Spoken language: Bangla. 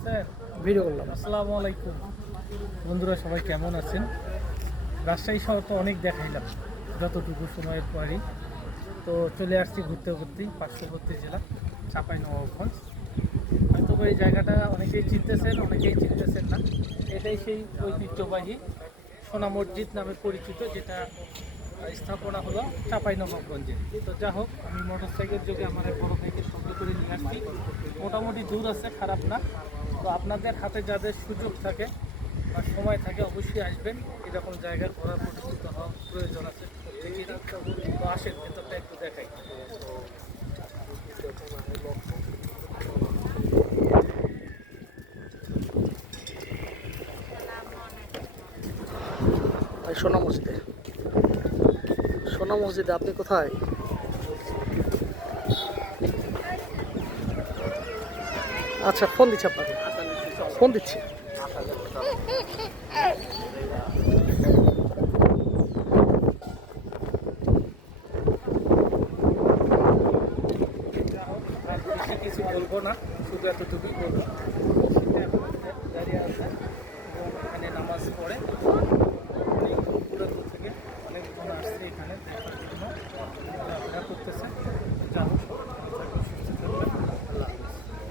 করতেছেন? ভিডিও করলাম। আসসালামু আলাইকুম বন্ধুরা, সবাই কেমন আছেন? রাজশাহী শহর তো অনেক দেখাইলাম যতটুকু সময়ের পরই। তো চলে আসছি ঘুরতে ঘুরতেই পার্শ্ববর্তী জেলা চাঁপাইনবাবগঞ্জ। হয়তো এই জায়গাটা অনেকেই চিনতেছেন, অনেকেই চিনতেছেন না। এটাই সেই ঐতিহ্যবাহী সোনা মসজিদ নামে পরিচিত, যেটা স্থাপনা হলো চাঁপাইনবাবগঞ্জে। তো যা হোক, আমি মোটরসাইকেল যোগে আমার এক বড় ভাইকে সঙ্গে করে নিয়ে আসছি। মোটামুটি দূর আছে, খারাপ না। তো আপনাদের হাতে যাদের সুযোগ থাকে বা সময় থাকে অবশ্যই আসবেন। এরকম জায়গায় ঘোরার পরিচিত হওয়া প্রয়োজন আছে প্রত্যেকেরই। তো আসেন, ভেতরটা একটু দেখাই। সোনা মসজিদে, সোনা মসজিদে আপনি কোথায়? আচ্ছা, ফোন দিচ্ছি আপনাকে, ফোন দিচ্ছি। আর বেশি কিছু বলবো না, শুধু এতটুকুই বলবো। মসজিদটা এখন দাঁড়িয়ে আছে এবং এখানে নামাজ পড়ে।